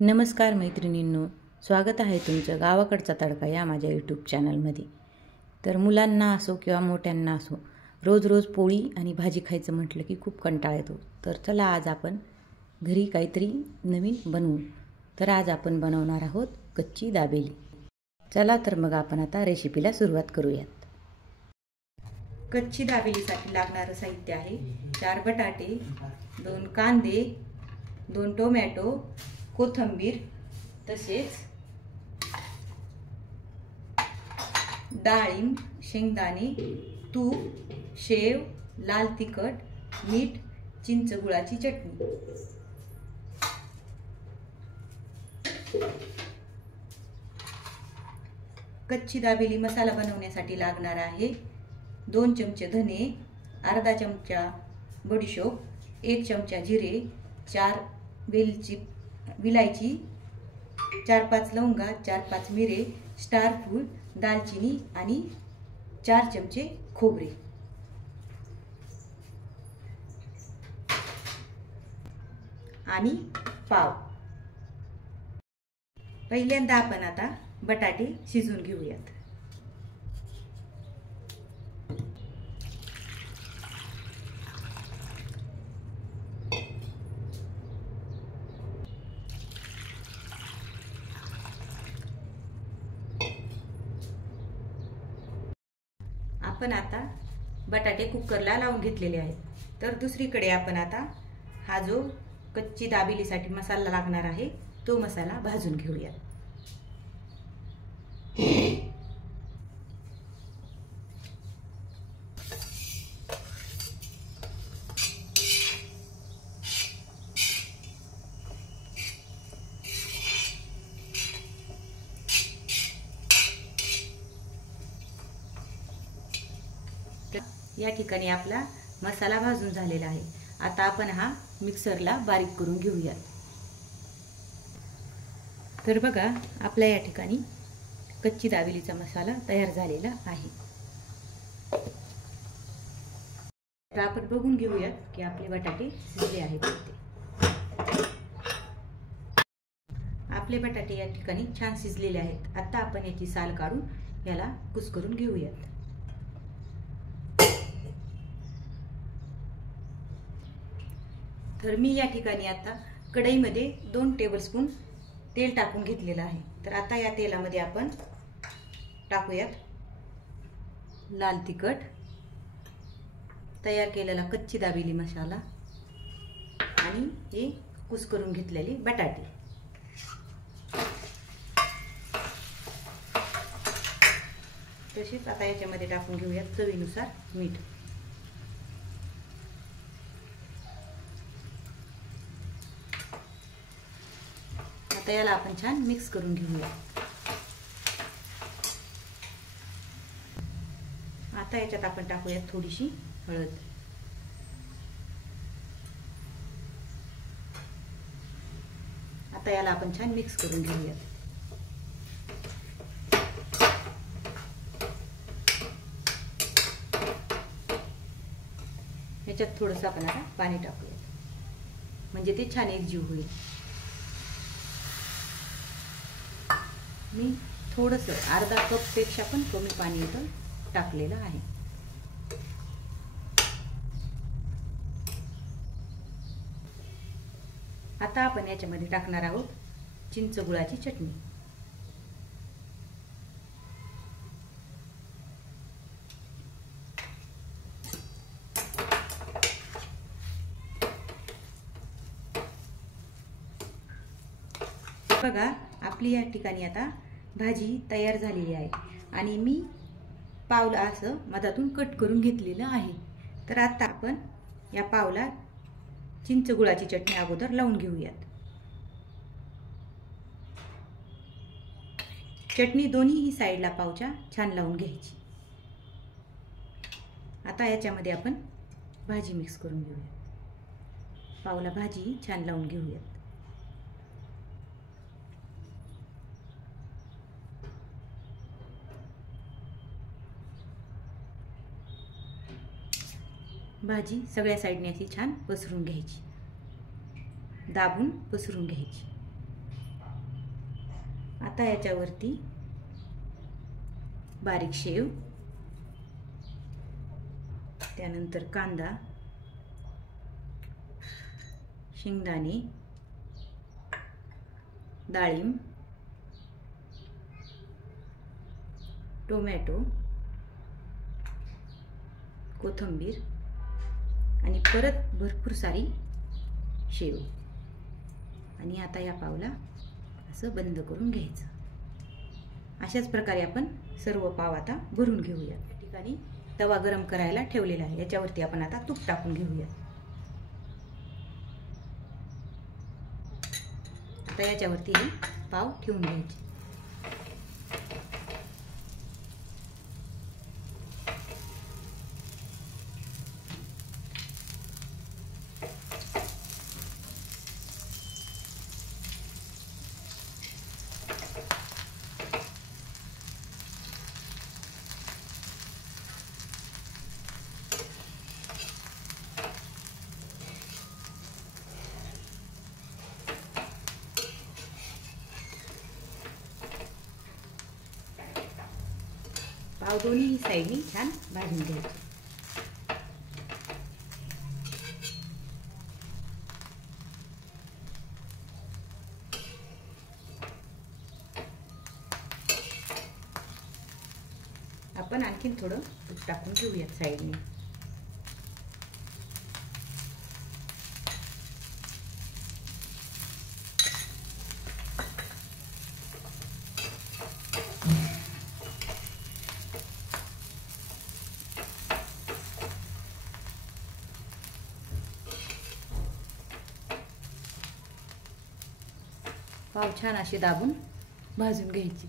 नमस्कार मैत्रिणींनो, स्वागत आहे तुमचं गावाकडचा तडका या माझ्या यूट्यूब चॅनलमध्ये। तर मुलांना असो किंवा मोठ्यांना असो, रोज रोज पोळी आणि भाजी खायचं म्हटलं की खूप कंटाळा येतो। तर चला आज आपण घरी काहीतरी नवीन बनवू। तर आज आपण बनवणार आहोत कच्ची दाबेली। चला तर मग आपण आता रेसिपीला सुरुवात करूयात। कच्ची दाबेलीसाठी लागणारं साहित्य आहे 4 बटाटे, 2 कांदे, 2 टोमॅटो, कोथिंबीर, तसेच डाळिंब, शेंगदाणे, तूप, शेव, लाल तिखट, मीठ, चिंच गुळाची चटणी। कच्ची दाबेली मसाला बनवण्यासाठी लागणार आहे 2 चमचे धने, अर्धा चमचा बडीशोप, 1 चमचा जिरे, 4 विलायची, 4-5 लवंगा, 4-5 मिरे, स्टार फूल, दालचिनी आणि 4 चमचे खोबरे। आणि पाव। पहिल्यांदा आपण आता बटाटे शिजवून घेऊयात। आपण आता बटाटे कुकरला लावून घेतलेले आहेत। तर दुसरीकडे आपण आता हा जो कच्ची दाबेलीसाठी मसाला लागणार आहे तो मसाला भाजून घेऊया। या ठिकाणी आपला मसाला भाजून झालेला आहे। आता आपण हा मिक्सरला बारीक करून घेऊया। तर बघा, आपल्या या ठिकाणी कच्ची दाबेलीचा मसाला तयार झालेला आहे। तर आपण बघून घेऊया की आपले बटाटे शिजले आहेत ते। आपले बटाटे या ठिकाणी छान शिजलेले आहेत। आता आपण याची साल काढून याला कुस्करून घेऊयात। तर मी या ठिकाणी आता कढईमध्ये 2 टेबलस्पून तेल टाकून घेतलेलं आहे। तर आता या तेलामध्ये आपण टाकूयात लाल तिखट, तयार केलेला कच्ची दाबेली मसाला आणि हे कुस्करून घेतलेले बटाटे। तसेच आता याच्यामध्ये टाकून घेऊयात चवीनुसार मीठ। आता याला आपण छान मिक्स करून घेऊया। आता याच्यात आपण टाकूयात थोडीशी हळद। आता याला आपण छान मिक्स करून घेऊया। याच्यात थोडंसं आपण आता पाणी टाकूया म्हणजे ते छान एकजीव होईल। मी थोडंसं अर्धा कप पेक्षा पण कमी पाणी इथं टाकलेलं आहे। आता आपण याच्यामध्ये टाकणार आहोत चिंच गुळाची चटणी। बघा, आपली या ठिकाणी आता भाजी तयार झालेली आहे आणि मी पावला असं मधातून कट करून घेतलेलं आहे। तर आता आपण या पावला चिंच गुळाची चटणी अगोदर लावून घेऊयात। चटणी दोन्ही साईडला पावच्या छान लावून घ्यायची। आता याच्यामध्ये आपण भाजी मिक्स करून घेऊया। पावला भाजी छान लावून घेऊयात। भाजी सगळ्या साईडने अशी छान पसरून घ्यायची, दाबून पसरून घ्यायची। आता याच्यावरती बारीक शेव, त्यानंतर कांदा, शेंगदाणे, डाळिंब, टोमॅटो, कोथिंबीर आणि परत भरपूर सारी शेव. आणि आता या पावला असं बंद करून घ्यायचं. अशाच प्रकारे आपण सर्व पाव आता भरून घेऊया. या ठिकाणी तवा गरम करायला ठेवलेला आहे. याच्यावरती आपण आता तूप टाकून घेऊया. आता याच्यावरती हे पाव ठेवून घ्यायचे. पाव दोन्ही साईडनी छान भाजून घ्यायचे. आपण आणखीन थोडं तूप टाकून घेऊयात साईडने. पाव छान असे दाबून भाजून घ्यायचे.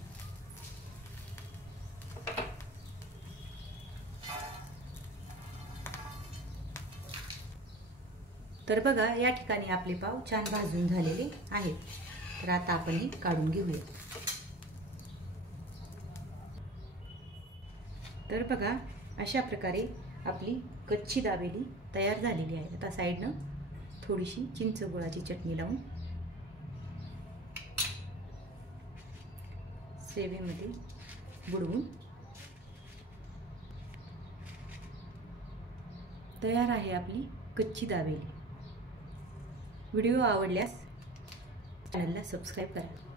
तर बघा, या ठिकाणी आपले पाव छान भाजून झालेले आहेत. तर आता आपण हे काढून घेऊया. तर बघा, अशा प्रकारे आपली कच्ची दाबेली तयार झालेली आहे. आता साईडनं थोडीशी चिंच गुळाची चटणी लावून सेवेमध्ये बुडवून तयार आहे आपली कच्ची दाबेली. व्हिडिओ आवडल्यास चॅनलला सबस्क्राईब करा.